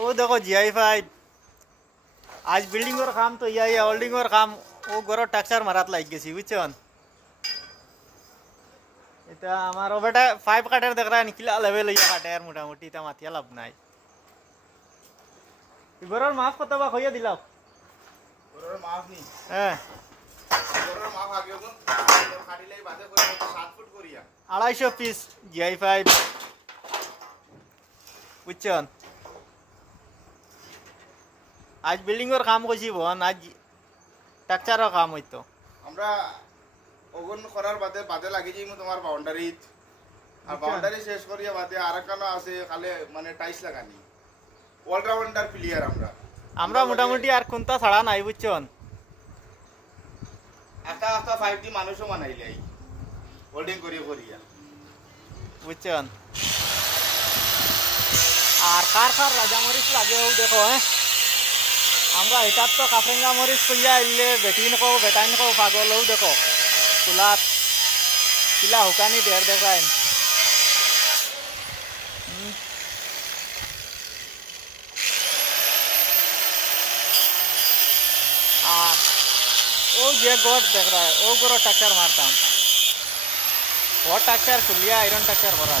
ও দেখো GI five আজ বিল্ডিংয়ের কাম তো ইয়া হোল্ডিংয়ের কাম ও গড় টাকচার মারাত লাগ গেছি বুঝছেন। এটা আমার ও বেটা ফাইভ কাটের দেখ রা নিকিলা লেভেল ইয়া কাটে আর মোটামুটি এটা মাতিয়া লাভ নাই। গড়ের মাছ কত বা কইয়া দিলাম গরুর মাছ নি হ্যাঁ গরুর মাছ আগে তো খাটিলাই বাদে করে 7 ফুট করিয়া 250 পিস জিআই ফাইভ বুঝছেন। আজ বিল্ডিংয়ের কাম করছি বোন আজ টাকচারও কাম হইতো। আমরা ওগুন করার বাদে বাদে লাগি যাইমু তোমার বাউন্ডারি আর বাউন্ডারি শেষ করিয়া বাদে আর কানো আছে খালে মানে টাইলস লাগানি অলরাউন্ডার প্লেয়ার আমরা মোটামুটি আর কোনটা ছাড়া নাই বুঝছেন। একটা একটা 5D মানুষও বানাইলাই হোল্ডিং করিয়া করিয়া বুঝছেন। আর কার কার রাজা মরিচ লাগেও দেখো হ্যাঁ আমরা এটার তো কাফরেঙ্গা মরিচ কইয়া আইলে বেটিন কো বেটাইন কো পাগলও দেখো তুলাত কিলা হুকানি ঢের দেখায়। আর ও যে গড় দেখ রা ও গড় টাকচার মারতাম ও টাকচার খুলিয়া আয়রন টাকচার ভরা